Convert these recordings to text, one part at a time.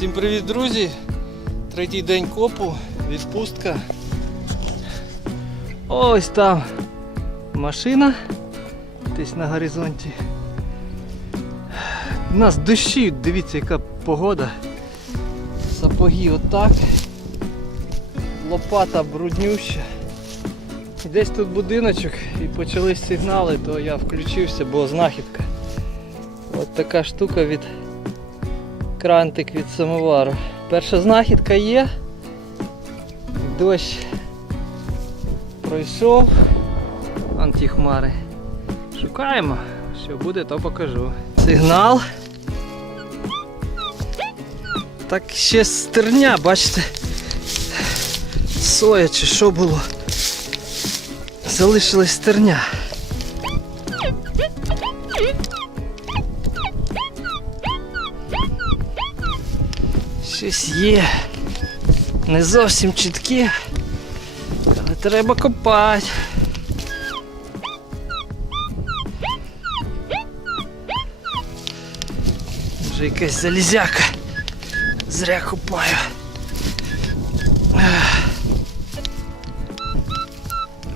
Всім привіт, друзі! Третій день копу, відпустка. Ось там машина десь на горизонті. У нас дощі, дивіться, яка погода. Сапоги отак. Лопата бруднюща. Десь тут будиночок і почались сигнали, то я включився, бо знахідка. От така штука від крантик від самовару. Перша знахідка є. Дощ пройшов. Антихмари. Шукаємо. Що буде, то покажу. Сигнал. Так ще стерня, бачите? Соя чи що було? Залишилась стерня. Щось є. Не зовсім чітке, але треба копати. Вже якась залізяка. Зря копаю. Ех.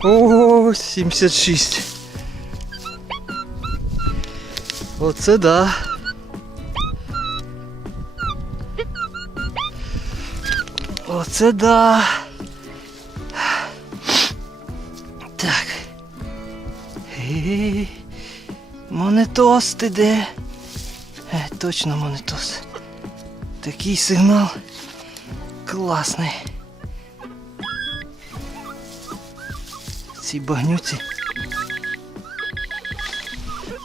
О, 76. Оце да. Оце да. Так. Ей, Монетос ти де? Е, точно монетос. Такий сигнал класний. Ці багнюці.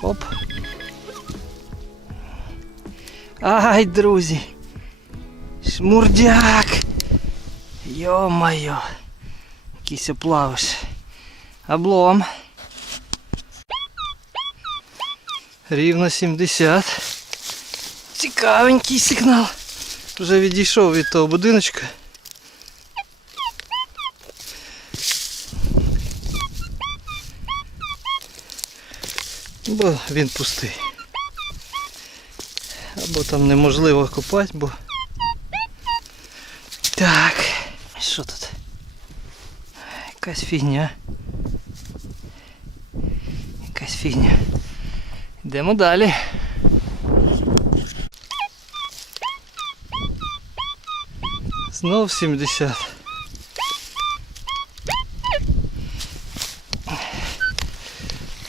Оп. Ай, друзі. Шмурдяк. Йо-моє. Якийсь оплавиш. Облом. Рівно 70. Цікавенький сигнал. Вже відійшов від того будиночка. Бо він пустий. Або там неможливо копати, бо... Так, що тут? Якась фігня. Якась фігня. Йдемо далі. Знов 70.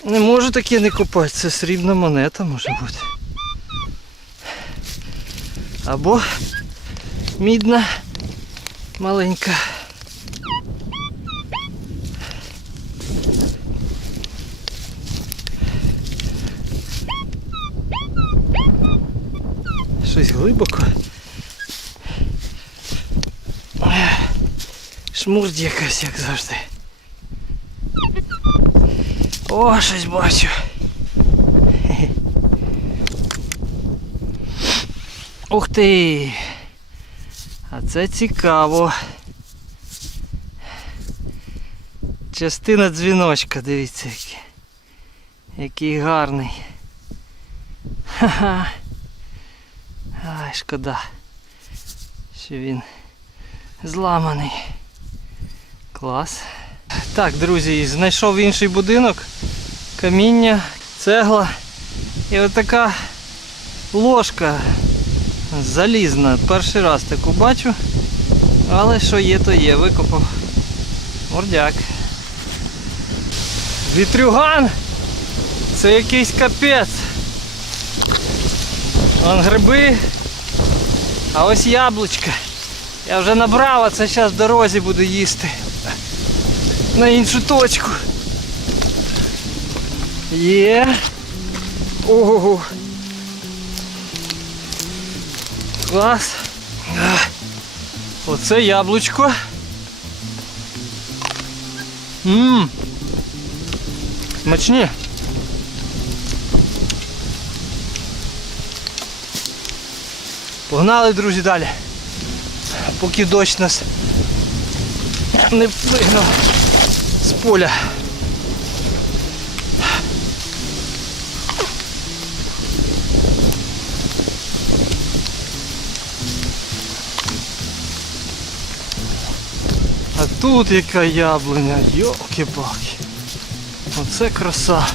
Не можу таке не купати, це срібна монета може бути. Або мідна маленька. Щось глибоко. Шмурдь якась, як завжди. О, щось бачу. Ух ти! А це цікаво. Частина дзвіночка, дивіться який. Який гарний. Ха-ха. Ай, шкода. Що він зламаний. Клас. Так, друзі, знайшов інший будинок, каміння, цегла і отака ложка залізна. Перший раз таку бачу, але що є, то є, викопав. Мордяк. Вітрюган! Це якийсь капець. Вон гриби, а ось яблучка. Я вже набрав, а це зараз в дорозі буду їсти на іншу точку. Є. Ого. Клас. Оце яблучко. Ммм. Смачні. Погнали, друзі, далі. Поки дощ нас не вплигнув з поля. Тут яка яблуня, йолки-палки. Оце краса.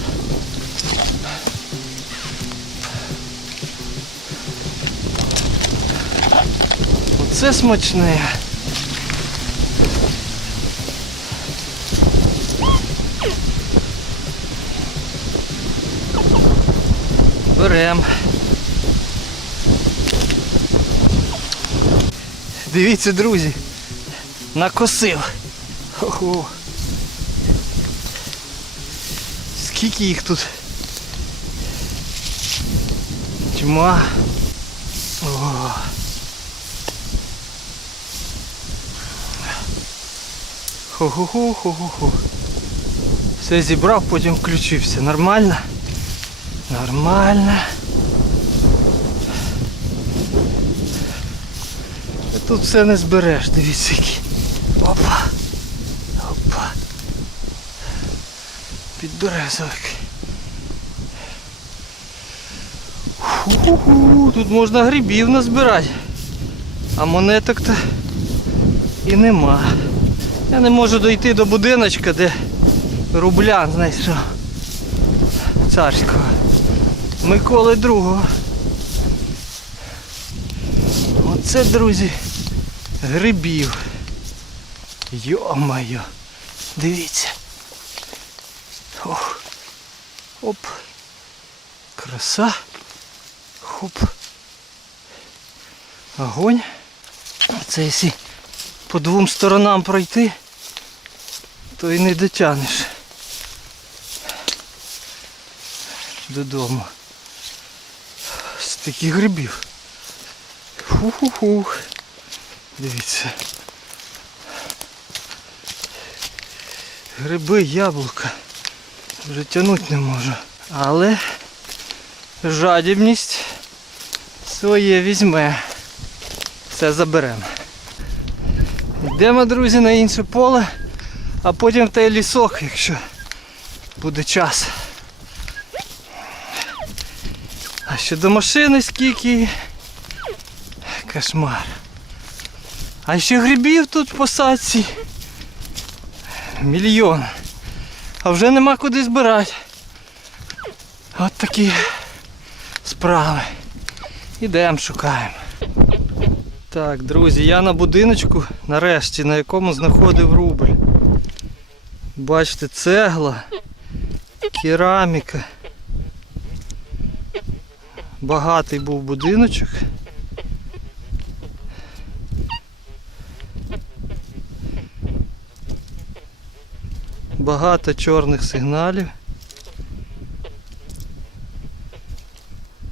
Оце смачне. Берем. Дивіться, друзі, накосив. Ого. Скільки їх тут? Тьма. О. Хо-хо-хо, хо-хо-хо. Все зібрав, потім включився. Нормально? Нормально. Тут все не збереш, дивіться які. Опа. Опа. Підберезовик. Ху-ху-ху, тут можна грибів назбирати. А монеток-то і нема. Я не можу дойти до будиночка, де рублян знайшов. Царського. Миколи другого. Оце, друзі, грибів. Йо-моє. Дивіться. Ох. Оп. Краса. Хоп. Огонь. Це якщо по двом сторонам пройти, то і не дотягнеш додому. З таких грибів. Фу-ху-ху. Дивіться. Гриби, яблука. Вже тягнути не можу. Але жадібність своє візьме. Все заберемо. Йдемо, друзі, на інше поле, а потім в той лісок, якщо буде час. А ще до машини скільки. Кошмар. А ще грибів тут в посадці. Мільйон. А вже нема куди збирати. От такі справи. Ідемо, шукаємо. Так, друзі, я на будиночку, нарешті, на якому знаходив рубль. Бачите, цегла, кераміка. Багатий був будиночок. Багато чорних сигналів.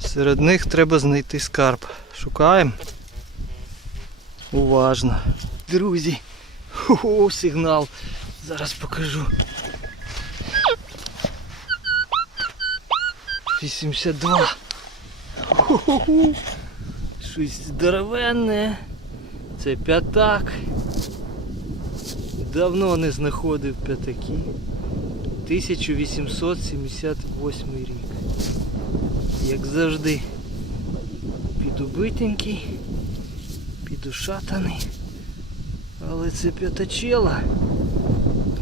Серед них треба знайти скарб. Шукаємо. Уважно. Друзі. Хо-хо, сигнал. Зараз покажу. 82. Хо-хо-хо. Щось здоровенне. Це п'ятак. Давно не знаходив п'ятаки. 1878 рік. Як завжди. Підубитенький, підушатаний. Але це п'ятачела.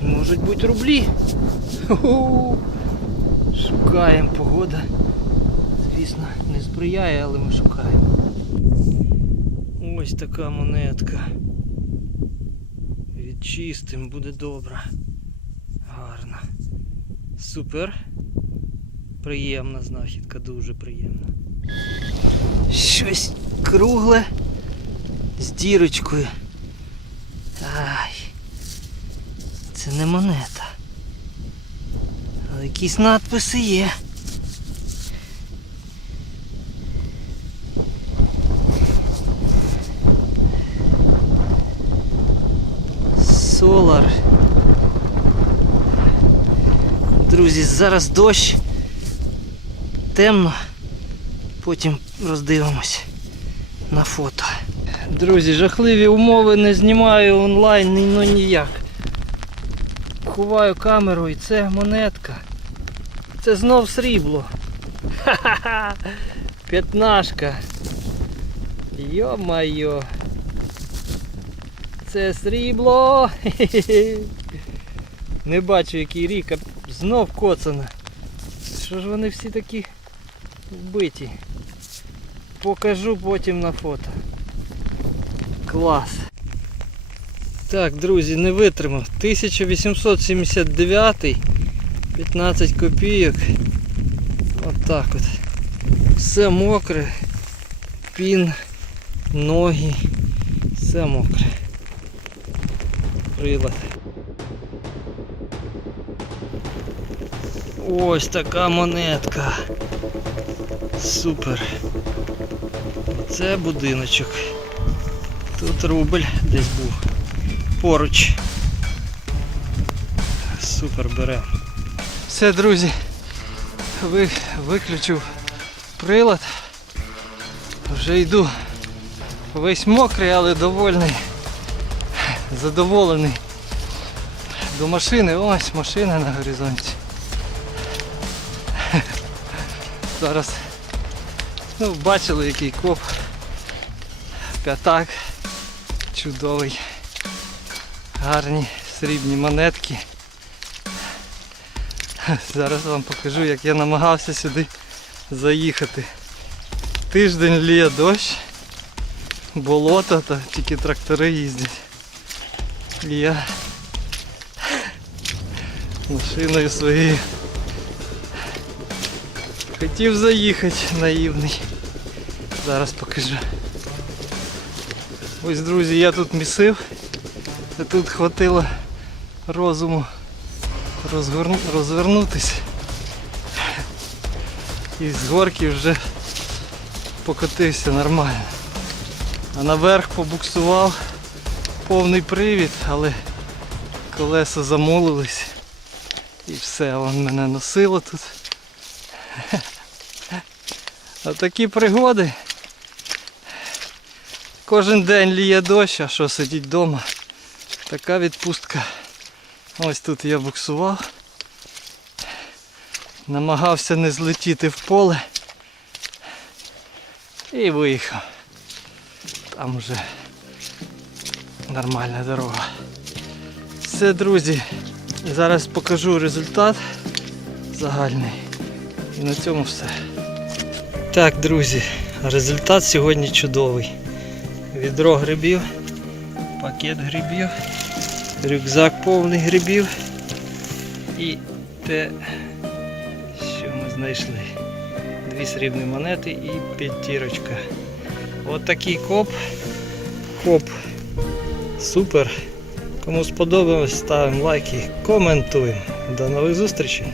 Можуть бути рублі. Хо-хо. Шукаємо погода. Звісно, не сприяє, але ми шукаємо. Ось така монетка. Відчистим, буде добре. Гарно. Супер. Приємна знахідка, дуже приємна. Щось кругле з дірочкою. Ай. Це не монета. Але якісь надписи є. Друзі, зараз дощ. Темно. Потім роздивимось на фото. Друзі, жахливі умови не знімаю онлайн ні- ну ніяк. Ховаю камеру і це монетка. Це знов срібло. Ха-ха-ха! П'ятнашка. Йо-майо. це срібло. Хе-хе-хе. Не бачу який рік, знов коцана. Що ж вони всі такі вбиті? Покажу потім на фото. Клас. Так, друзі, не витримав. 1879, 15 копійок. От так от. Все мокре. Пін, ноги. Все мокре. Прилад. Ось така монетка. Супер. Це будиночок. Тут рубль десь був. Поруч. Супер бере. Все, друзі. Ви, виключив прилад. Вже йду. Весь мокрий, але довольний. Задоволений. До машини. Ось машина на горизонті. Зараз ну, бачили який коп. П'ятак. Чудовий. Гарні срібні монетки. Зараз вам покажу, як я намагався сюди заїхати. Тиждень ліє дощ, болото, та тільки трактори їздять. І я машиною своєю хотів заїхати наївний. Зараз покажу. Ось, друзі, я тут місив. Тут хватило розуму розгорну... розвернутися. І з горки вже покотився нормально. А наверх побуксував повний привід, але колеса замолились. І все, вон мене носило тут. А такі пригоди. Кожен день ліє дощ, а що сидіть вдома. Така відпустка. Ось тут я буксував. Намагався не злетіти в поле. І виїхав. Там вже нормальна дорога. Все, друзі. Зараз покажу результат загальний. І на цьому все. Так, друзі, результат сьогодні чудовий. Відро грибів, пакет грибів, рюкзак повний грибів і те, що ми знайшли. Дві срібні монети і п'ятірочка. От такий коп. Коп. Супер. Кому сподобалось, ставимо лайки, коментуємо. До нових зустрічей!